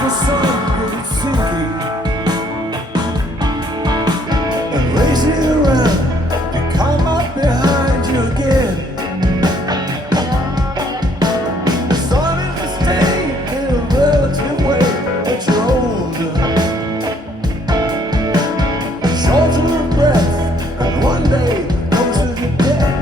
for something sinking and race it around and come up behind you again. The sun is the same in a relative way, but you're older, shorter of breath, and one day closer to death.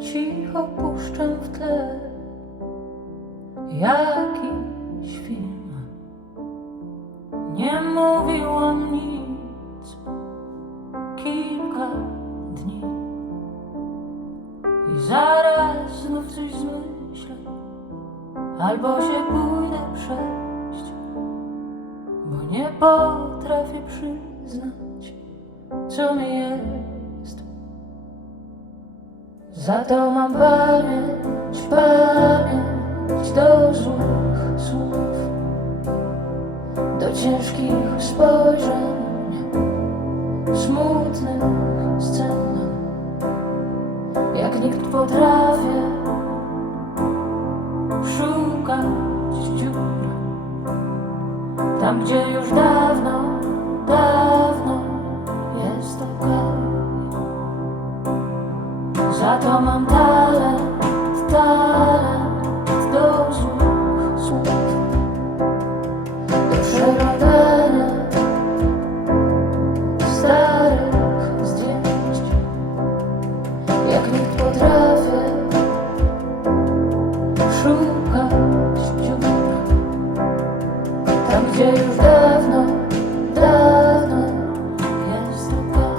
Cicho puszczam w tle jakiś film. Nie mówiłam nic kilka dni i zaraz znów coś zmyślę, albo się pójdę przejść, bo nie potrafię przyznać, co mi jest. Za to mam pamięć do złych słów, do ciężkich spojrzeń, smutnych scen. Jak nikt potrafię szukać dziur, tam gdzie już dawno jest okej. Za to mam talent do złych słów, do przerobienia starych zdjęć. Jak nikt potrafię szukać dziur, tam gdzie już dawno jest okej.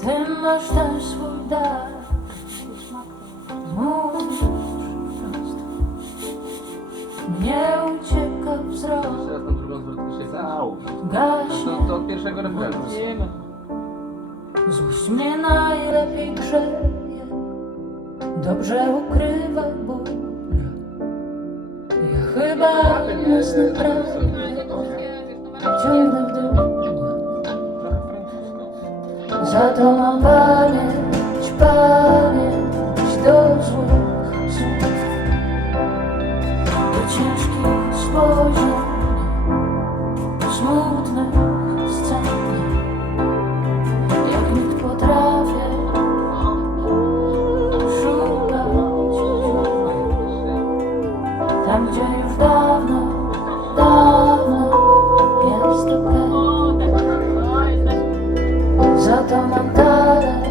Ty masz ten swój dar, mówisz prosto, nie ucieka wzrok, Teraz tą drugą zwrotkę się gaśnie. to od pierwszego refrenu. Złość mnie najlepiej grzeje, dobrze ukrywa ból. Ja chyba nas naprawdę ciągnę w dół. Za to mam pamięć do złych słów, do ciężkich spojrzeń, smutnych scen. Jak nikt potrafię szukać dziur, tam gdzie już dawno jest okej. Za to mam talent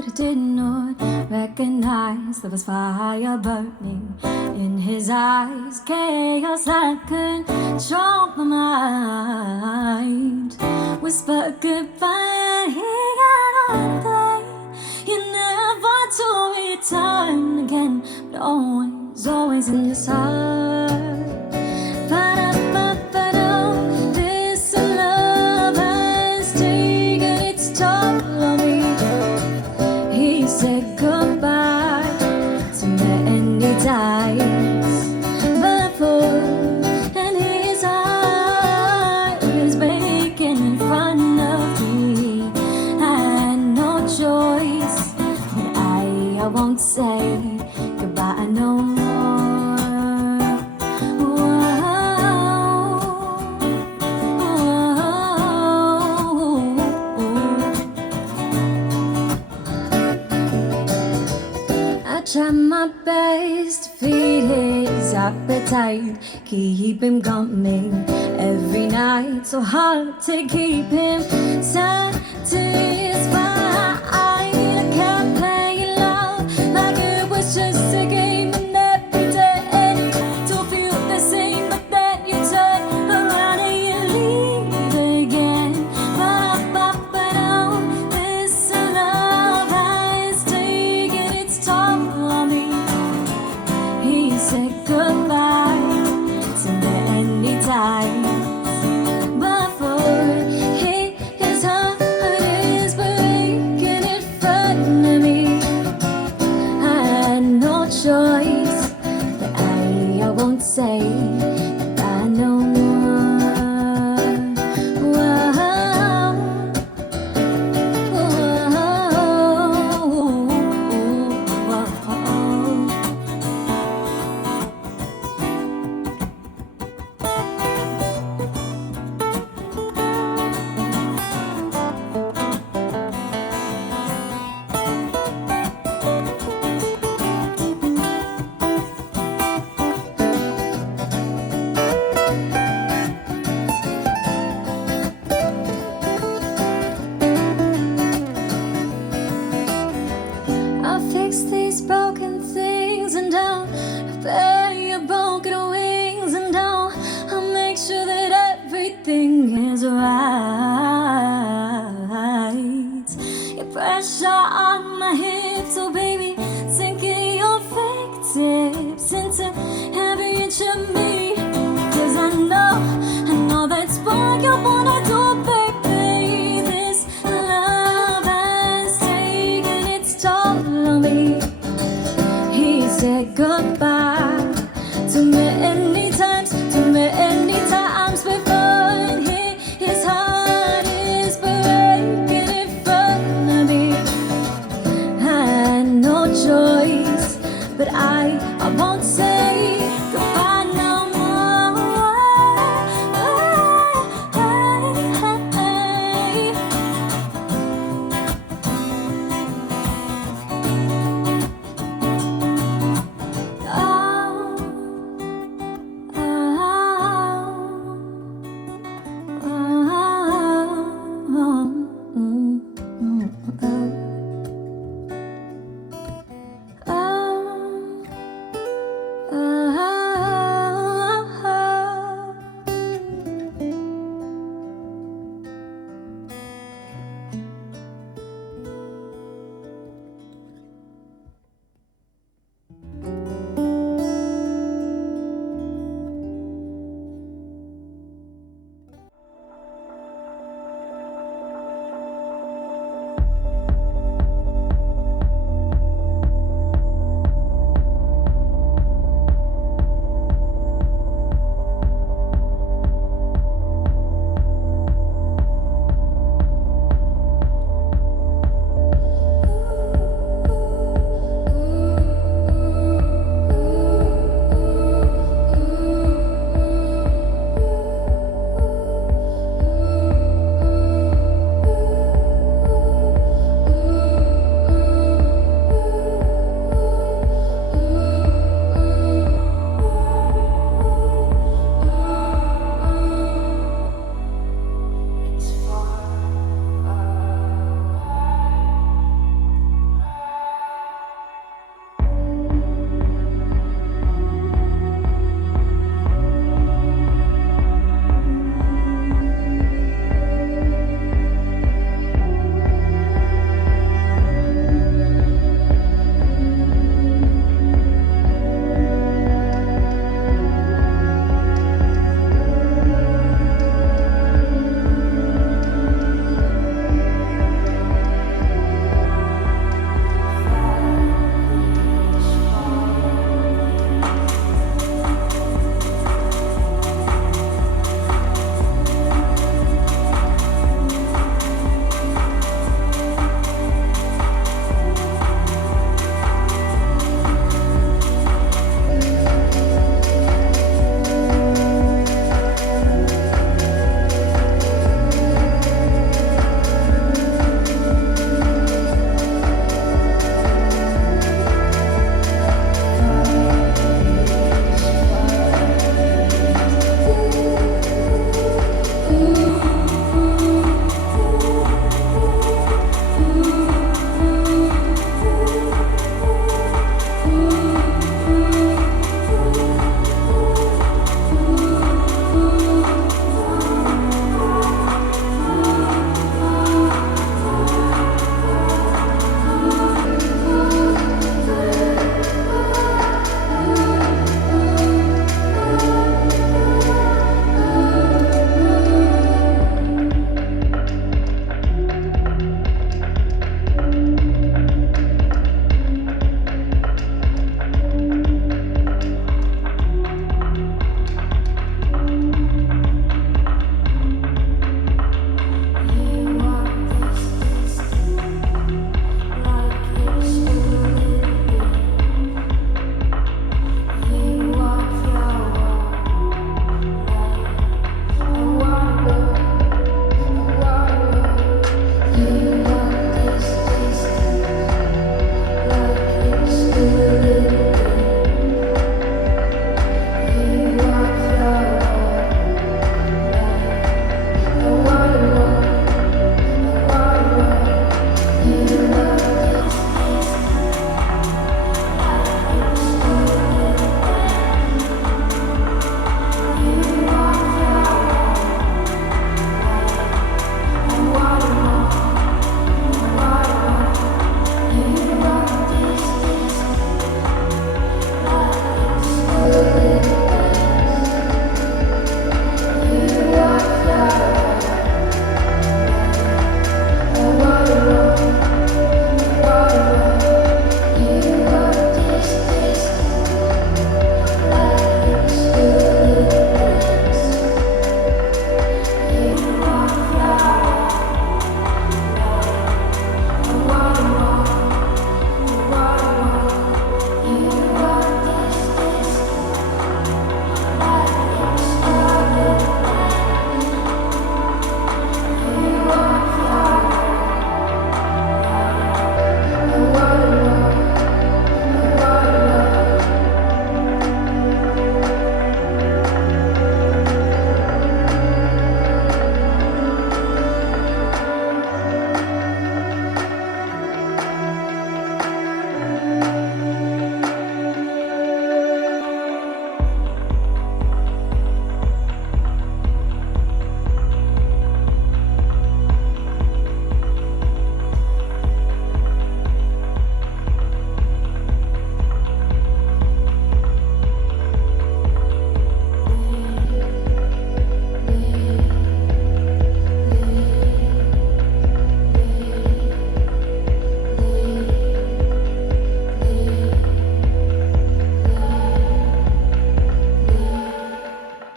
but I did not recognize there was fire burning in his eyes. Chaos that controlled my mind. Whisper goodbye, he got on a plane. You never to return again, but always in your sight. Ba-da-ba-ba-do, this love has taken its toll on me. He said goodbye to many times before, and his heart is breaking in front of me. I had no choice, but I won't say goodbye no more. I try my best to feed his appetite, keep him coming every night. So hard to keep him satisfied. I can't play love like it was just a game, and every day to feel the same. But then you turn around and you leave again. Ba-da-ba-ba-do, this love has taken its toll on me. He said goodbye to many times before. His heart is breaking in front of me. I had no choice, but I won't say goodbye no more. Whoa, I'll fix these broken things and don't repair your broken wings, and don't I'll make sure that everything is right. Your pressure on my hips, oh baby, sinking your fingertips into every inch of me. 'Cause I know that's what you wanna do, baby. This love has taken its toll on me. He said goodbye too many times before. His heart is breaking in front of me. I had no choice, but I won't say